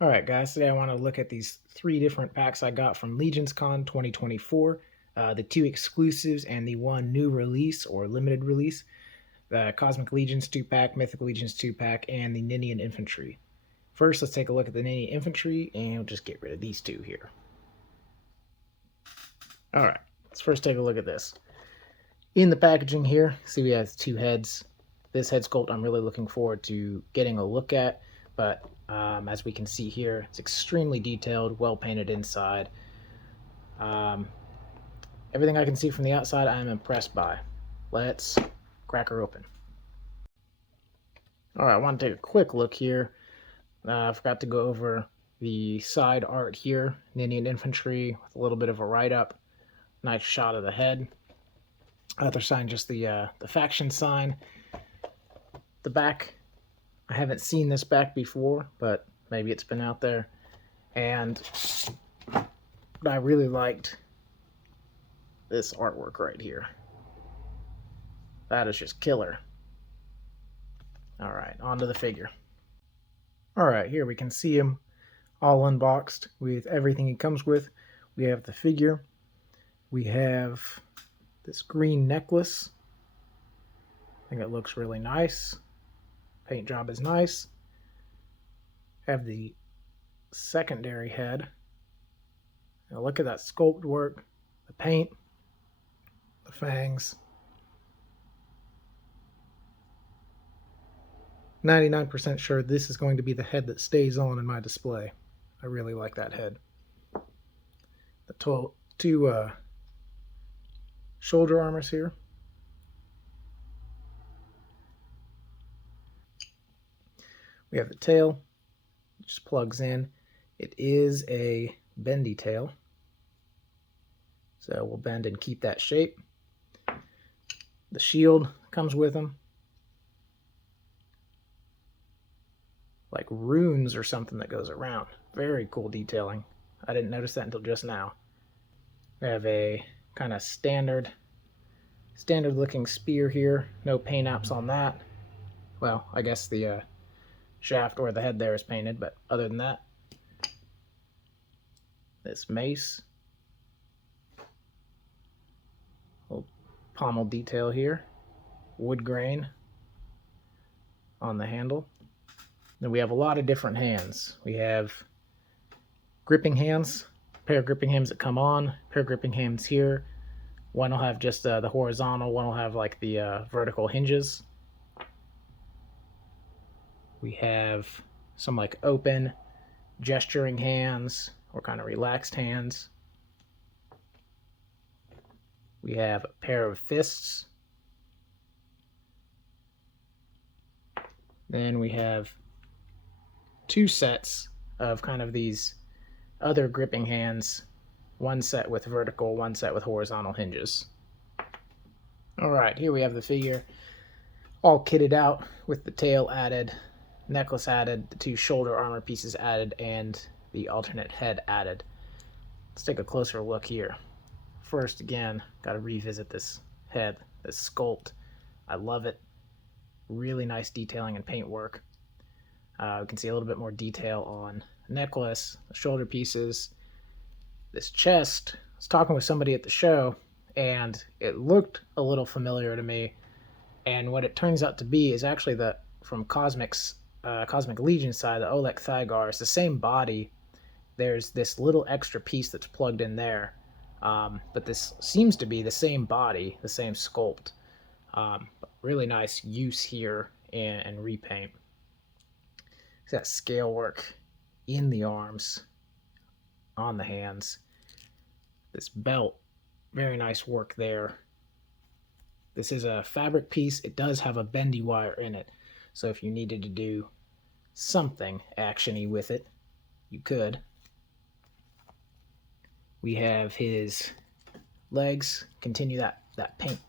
Alright guys, today I want to look at these 3 different packs I got from LegionsCon 2024, the 2 exclusives and the 1 new release or limited release, the Cosmic Legions 2-pack, Mythic Legions 2-pack, and the Ninian Infantry. First, let's take a look at the Ninian Infantry, and we'll just get rid of these 2 here. Alright, let's first take a look at this. In the packaging here, see we have 2 heads. This head sculpt I'm really looking forward to getting a look at, but as we can see here, it's extremely detailed, well painted inside. Everything I can see from the outside I'm impressed by. Let's crack her open. Alright, I want to take a quick look here. I forgot to go over the side art here. Ninian Infantry with a little bit of a write-up. Nice shot of the head. Other sign, just the faction sign. The back, I haven't seen this back before, but maybe it's been out there. And I really liked this artwork right here. That is just killer. Alright, on to the figure. Alright, here we can see him all unboxed with everything he comes with. We have the figure. We have this green necklace. I think it looks really nice. Paint job is nice. Have the secondary head. Now look at that sculpt work, the paint, the fangs. 99% sure this is going to be the head that stays on in my display. I really like that head. The two shoulder armors here. We have the tail, just plugs in. It is a bendy tail, so we'll bend and keep that shape. The shield comes with them, like runes or something that goes around. Very cool detailing. I didn't notice that until just now. We have a kind of standard looking spear here. No paint apps on that. Well, I guess the shaft or the head there is painted, but other than that, this mace, little pommel detail here, wood grain on the handle. Then we have a lot of different hands. We have gripping hands, a pair of gripping hands that come on, a pair of gripping hands here. One will have just the horizontal, one will have like the vertical hinges. We have some like open gesturing hands or kind of relaxed hands. We have a pair of fists. Then we have 2 sets of kind of these other gripping hands. One set with vertical, one set with horizontal hinges. Alright, here we have the figure all kitted out with the tail added, necklace added, the 2 shoulder armor pieces added, and the alternate head added. Let's take a closer look here. First, again, got to revisit this head, this sculpt. I love it. Really nice detailing and paint work. We can see a little bit more detail on the necklace, the shoulder pieces, this chest. I was talking with somebody at the show, and it looked a little familiar to me. And what it turns out to be is actually from Cosmic Legion side, the Gawrychh, it's the same body. There's this little extra piece that's plugged in there. But this seems to be the same body, the same sculpt. Really nice use here and repaint. It's got scale work in the arms, on the hands. This belt, very nice work there. This is a fabric piece. It does have a bendy wire in it, so if you needed to do something action-y with it, you could. We have his legs, continue that paint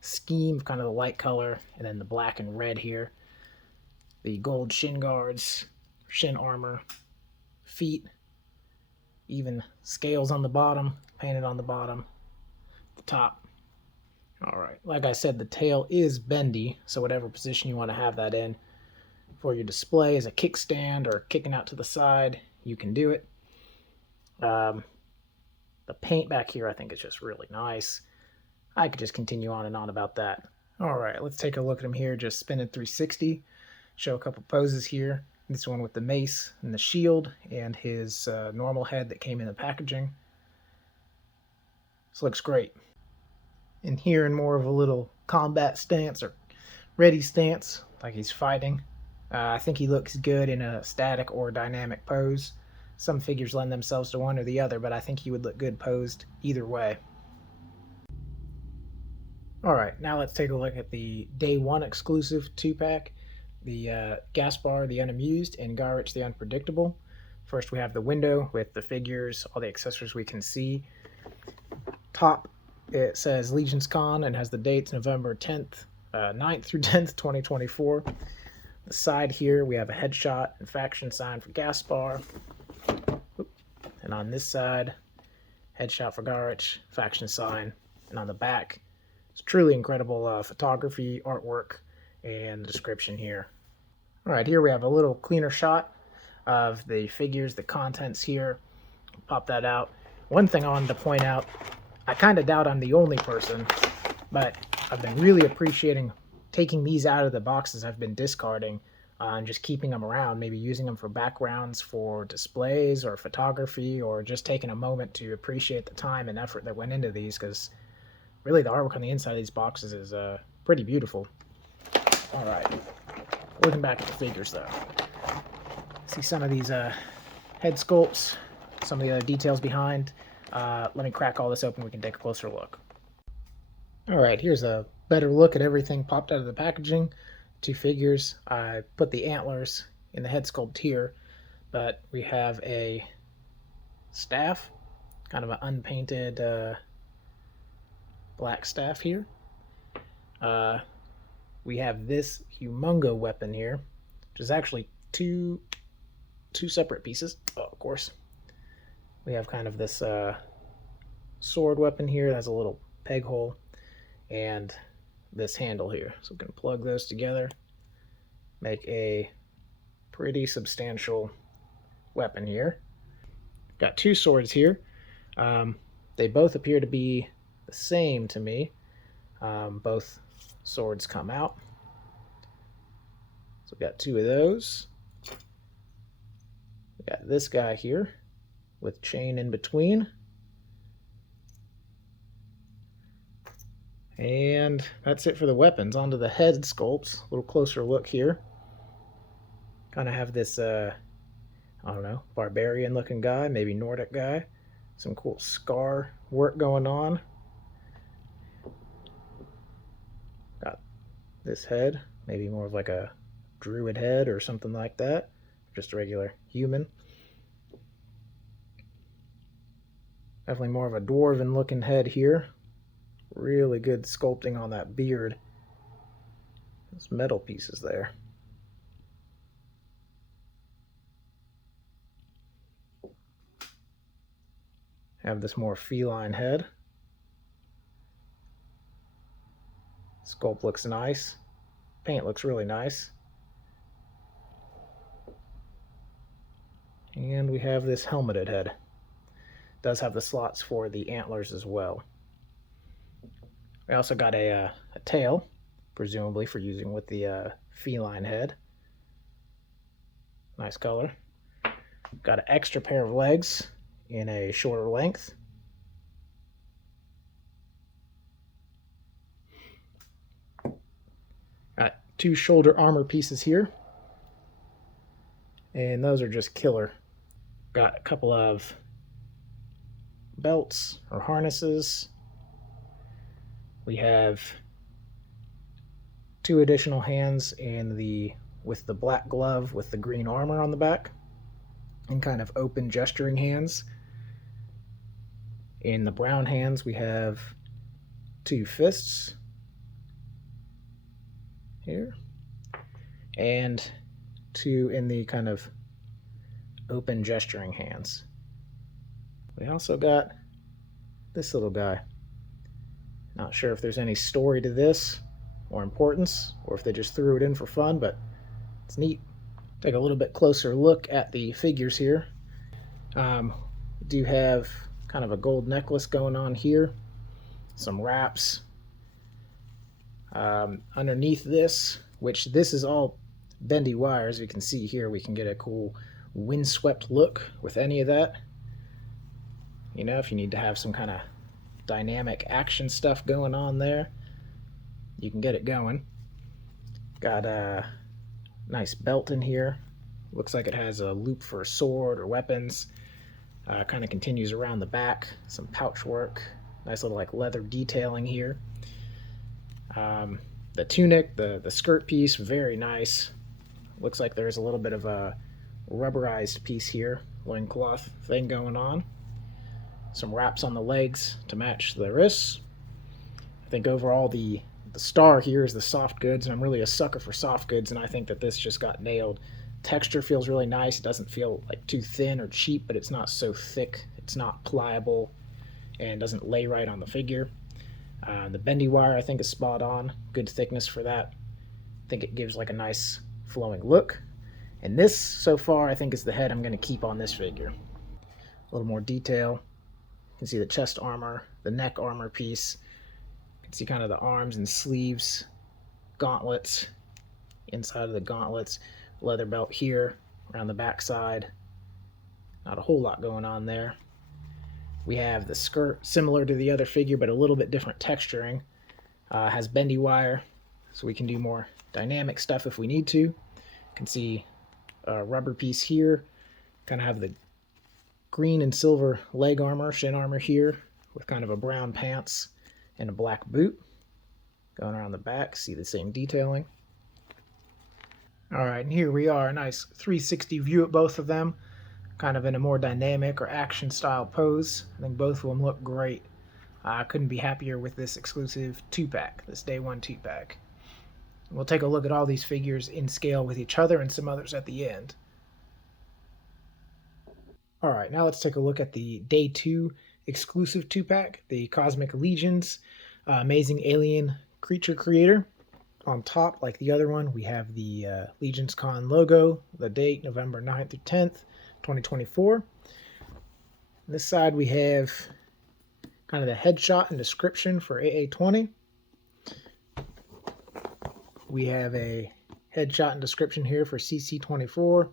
scheme, kind of the light color, and then the black and red here. The gold shin guards, shin armor, feet, even scales on the bottom, painted on the bottom, the top. Alright, like I said, the tail is bendy, so whatever position you want to have that in, for your display as a kickstand or kicking out to the side, you can do it. The paint back here I think is just really nice. I could just continue on and on about that. All right, let's take a look at him here, just spinning 360. Show a couple poses here. This one with the mace and the shield and his normal head that came in the packaging. This looks great. And here in more of a little combat stance or ready stance, like he's fighting. I think he looks good in a static or dynamic pose. Some figures lend themselves to one or the other, but I think he would look good posed either way. Alright, now let's take a look at the Day 1 exclusive 2-pack. The Gasspparr, the Unamused, and Gawrychh, the Unpredictable. First we have the window with the figures, all the accessories we can see. Top, it says LegionsCon and has the dates November 9th through 10th, 2024. The side here we have a headshot and faction sign for Gasspparr. And on this side, headshot for Gawrychh, faction sign. And on the back, it's truly incredible photography, artwork, and the description here. Alright, here we have a little cleaner shot of the figures, the contents here. Pop that out. One thing I wanted to point out, I kind of doubt I'm the only person, but I've been really appreciating taking these out of the boxes I've been discarding and just keeping them around, maybe using them for backgrounds for displays or photography, or just taking a moment to appreciate the time and effort that went into these, because really the artwork on the inside of these boxes is pretty beautiful. Alright, looking back at the figures though. See some of these head sculpts, some of the other details behind. Let me crack all this open, we can take a closer look. Alright, here's a better look at everything popped out of the packaging. 2 figures. I put the antlers in the head sculpt here, but we have a staff, kind of an unpainted black staff here. We have this humongo weapon here, which is actually two separate pieces. Oh, of course. We have kind of this sword weapon here that has a little peg hole, and this handle here. So we can plug those together, make a pretty substantial weapon here. Got 2 swords here. They both appear to be the same to me. Both swords come out. So we got 2 of those. We got this guy here with chain in between. And that's it for the weapons. Onto the head sculpts. A little closer look here. Kind of have this, I don't know, barbarian looking guy, maybe Nordic guy. Some cool scar work going on. Got this head, maybe more of like a druid head or something like that. Just a regular human. Definitely more of a dwarven looking head here. Really good sculpting on that beard. Those metal pieces there. Have this more feline head. Sculpt looks nice. Paint looks really nice. And we have this helmeted head. Does have the slots for the antlers as well. We also got a tail, presumably for using with the feline head. Nice color. Got an extra pair of legs in a shorter length. Got 2 shoulder armor pieces here. And those are just killer. Got a couple of belts or harnesses. We have 2 additional hands with the black glove with the green armor on the back, and kind of open gesturing hands. In the brown hands we have 2 fists here, and 2 in the kind of open gesturing hands. We also got this little guy. Not sure if there's any story to this or importance, or if they just threw it in for fun, but it's neat. Take a little bit closer look at the figures here. Do have kind of a gold necklace going on here, some wraps. Underneath this, which this is all bendy wire, as you can see here, we can get a cool windswept look with any of that. You know, if you need to have some kind of dynamic action stuff going on there, you can get it going. Got a nice belt in here. Looks like it has a loop for a sword or weapons. Kind of continues around the back. Some pouch work. Nice little like leather detailing here. The tunic, the skirt piece, very nice. Looks like there's a little bit of a rubberized piece here, loincloth thing going on. Some wraps on the legs to match the wrists. I think overall the star here is the soft goods, and I'm really a sucker for soft goods, and I think that this just got nailed. Texture feels really nice. It doesn't feel like too thin or cheap, but it's not so thick. It's not pliable and doesn't lay right on the figure. The bendy wire I think is spot on. Good thickness for that. I think it gives like a nice flowing look. And this, so far, I think is the head I'm going to keep on this figure. A little more detail. You can see the chest armor, the neck armor piece. You can see kind of the arms and sleeves, gauntlets, inside of the gauntlets, leather belt here, around the back side. Not a whole lot going on there. We have the skirt, similar to the other figure, but a little bit different texturing. Has bendy wire, so we can do more dynamic stuff if we need to. You can see a rubber piece here. Kind of have the green and silver leg armor, shin armor here, with kind of a brown pants and a black boot. Going around the back, see the same detailing. All right, and here we are, a nice 360 view at both of them. Kind of in a more dynamic or action style pose. I think both of them look great. I couldn't be happier with this exclusive 2-pack, this Day 1 2-pack. We'll take a look at all these figures in scale with each other and some others at the end. Alright, now let's take a look at the Day 2 exclusive 2-pack, the Cosmic Legions Amazing Alien Creature Creator. On top, like the other one, we have the LegionsCon logo, the date November 9th through 10th. 2024. On this side we have kind of the headshot and description for AA-20. We have a headshot and description here for CC24.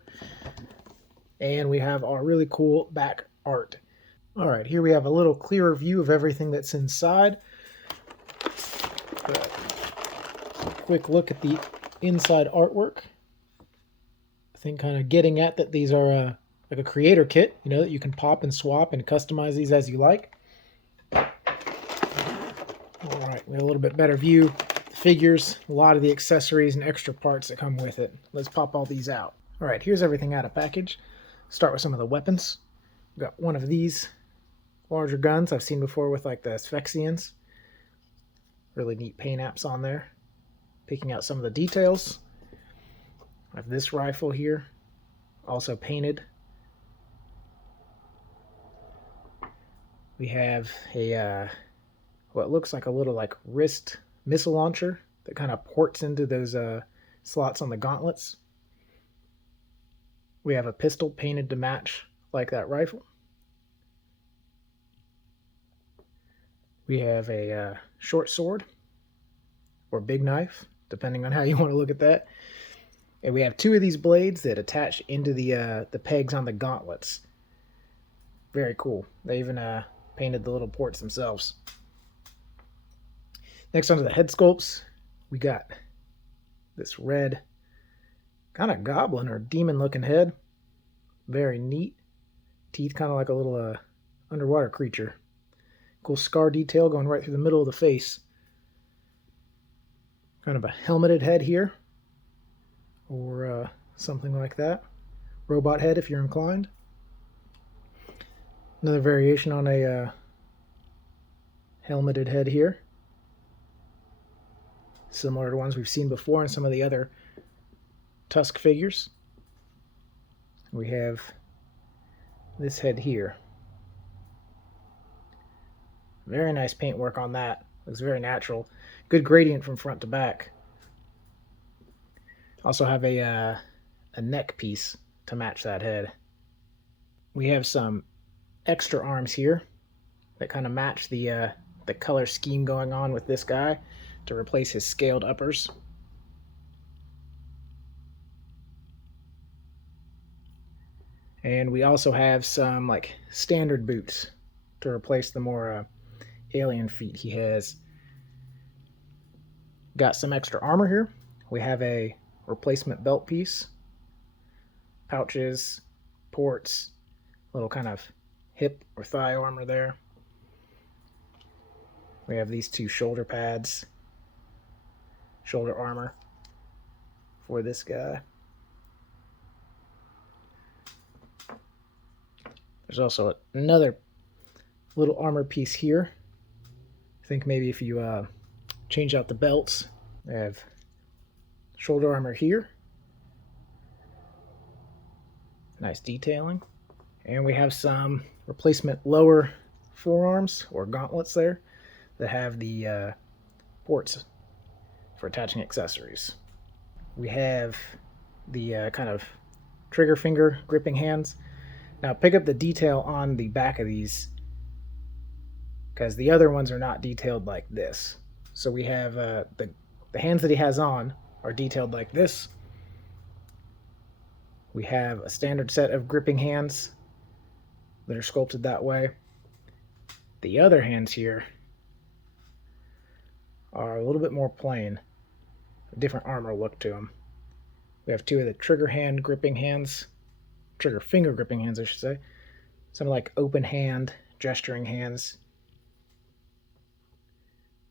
And we have our really cool back art. Alright, here we have a little clearer view of everything that's inside. Quick look at the inside artwork. I think kind of getting at that these are like a creator kit, you know, that you can pop and swap and customize these as you like. All right, we have a little bit better view. The figures, a lot of the accessories and extra parts that come with it. Let's pop all these out. All right, here's everything out of package. Start with some of the weapons. We've got one of these larger guns I've seen before with like the Asphyxians. Really neat paint apps on there. Picking out some of the details. I have this rifle here, also painted. We have a what looks like a little like wrist missile launcher that kind of ports into those slots on the gauntlets. We have a pistol painted to match like that rifle. We have a short sword or big knife, depending on how you want to look at that. And we have two of these blades that attach into the pegs on the gauntlets. Very cool. They even painted the little ports themselves. Next onto the head sculpts, we got this red kind of goblin or demon looking head. Very neat. Teeth kind of like a little underwater creature. Cool scar detail going right through the middle of the face. Kind of a helmeted head here. Or something like that. Robot head if you're inclined. Another variation on a helmeted head here. Similar to ones we've seen before in some of the other Tusk figures. We have this head here. Very nice paintwork on that. Looks very natural. Good gradient from front to back. Also have a a neck piece to match that head. We have some extra arms here that kind of match the color scheme going on with this guy to replace his scaled uppers. And we also have some like standard boots to replace the more alien feet he has. Got some extra armor here. We have a replacement belt piece, pouches, ports, little kind of hip or thigh armor there. We have these two shoulder pads, shoulder armor for this guy. There's also another little armor piece here. I think maybe if you change out the belts, I have shoulder armor here. Nice detailing. And we have some replacement lower forearms or gauntlets there that have the ports for attaching accessories. We have the kind of trigger finger gripping hands. Now pick up the detail on the back of these, because the other ones are not detailed like this. So we have the hands that he has on are detailed like this. We have a standard set of gripping hands that are sculpted that way. The other hands here are a little bit more plain, a different armor look to them. We have two of the trigger hand gripping hands, trigger finger gripping hands, I should say. Some like open hand, gesturing hands.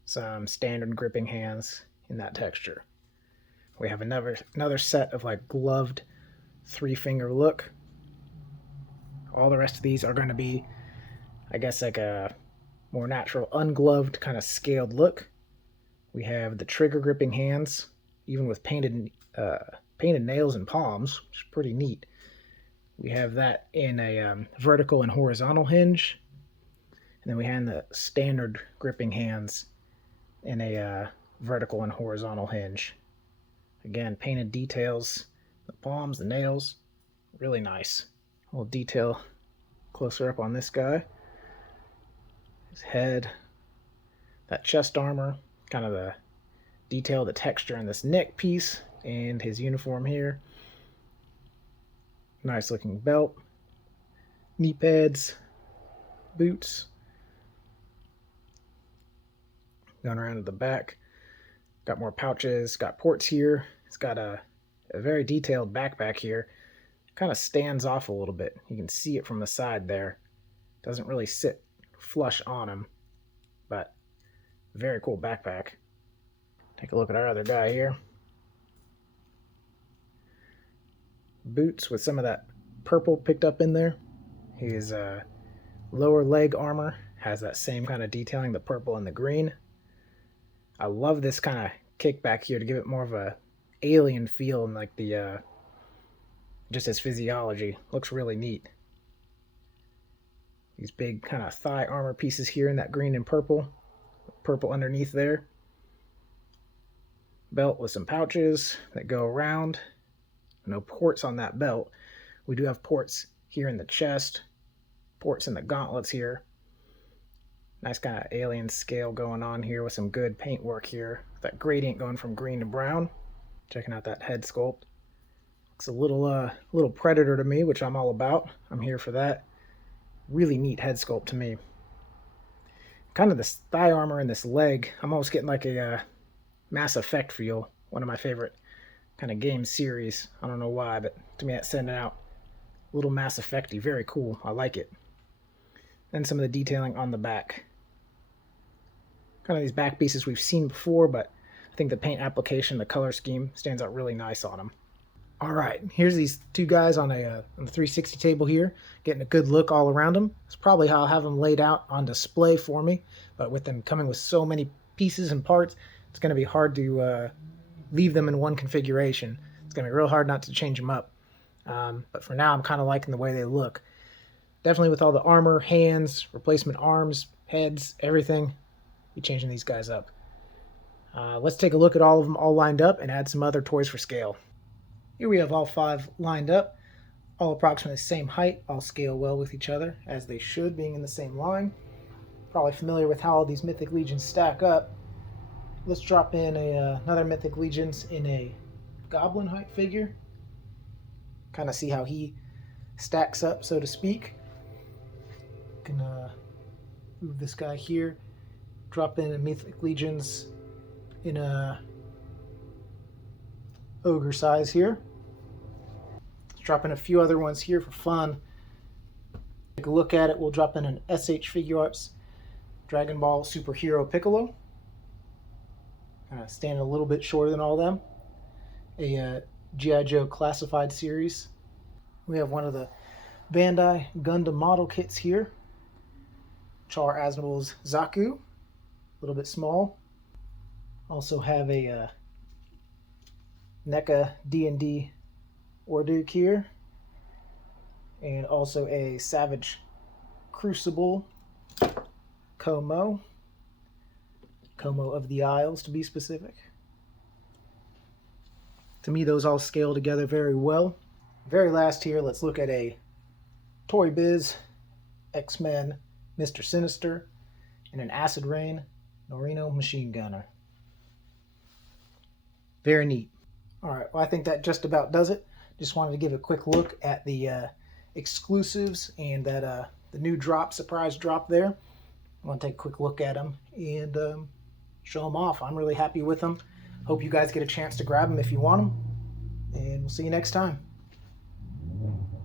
Some standard gripping hands in that texture. We have another set of like gloved 3-finger look. All the rest of these are going to be, I guess, like a more natural ungloved kind of scaled look. We have the trigger gripping hands, even with painted nails and palms, which is pretty neat. We have that in a vertical and horizontal hinge. And then we have the standard gripping hands in a vertical and horizontal hinge. Again, painted details, the palms, the nails, really nice. We'll detail closer up on this guy. His head, that chest armor, kind of the detail, the texture in this neck piece, and his uniform here. Nice looking belt, knee pads, boots. Going around to the back, got more pouches, got ports here. It's got a very detailed backpack here. Kind of stands off a little bit. You can see it from the side there. Doesn't really sit flush on him, but very cool backpack. Take a look at our other guy here. Boots with some of that purple picked up in there. His lower leg armor has that same kind of detailing, the purple and the green. I love this kind of kickback here to give it more of a alien feel, and like the just his physiology looks really neat. These big kind of thigh armor pieces here in that green and purple underneath there. Belt with some pouches that go around. No ports on that belt. We do have ports here in the chest, ports in the gauntlets here. Nice kind of alien scale going on here with some good paint work here. That gradient going from green to brown. Checking out that head sculpt. Looks a little predator to me, which I'm all about. I'm here for that. Really neat head sculpt to me. Kind of this thigh armor and this leg, I'm almost getting like a Mass Effect feel. One of my favorite kind of game series. I don't know why, but to me that's sending out a little Mass Effect-y. Very cool. I like it. Then some of the detailing on the back. Kind of these back pieces we've seen before, but I think the paint application, the color scheme, stands out really nice on them. All right, here's these two guys on the 360 table here, getting a good look all around them. It's probably how I'll have them laid out on display for me, but with them coming with so many pieces and parts, it's going to be hard to leave them in one configuration. It's going to be real hard not to change them up. But for now, I'm kind of liking the way they look. Definitely with all the armor, hands, replacement arms, heads, everything, be changing these guys up. Let's take a look at all of them all lined up and add some other toys for scale. Here we have all 5 lined up, all approximately the same height, all scale well with each other, as they should, being in the same line. Probably familiar with how all these Mythic Legions stack up. Let's drop in another Mythic Legions in a Goblin height figure. Kind of see how he stacks up, so to speak. Gonna move this guy here. Drop in a Mythic Legions in a Ogre size here. Let's drop in a few other ones here for fun. Take a look at it. We'll drop in an SH Figuarts Dragon Ball Superhero Piccolo. Standing a little bit shorter than all of them. A G.I. Joe Classified series. We have one of the Bandai Gundam model kits here. Char Aznavour's Zaku. A little bit small. Also have a NECA D&D Orduk here. And also a Savage Crucible Como of the Isles, to be specific. To me, those all scale together very well. Very last here, let's look at a Toy Biz X-Men Mr. Sinister and an Acid Rain Norino Machine Gunner. Very neat. Alright, well, I think that just about does it. Just wanted to give a quick look at the exclusives and that the new surprise drop there. I want to take a quick look at them and show them off. I'm really happy with them. Hope you guys get a chance to grab them if you want them. And we'll see you next time.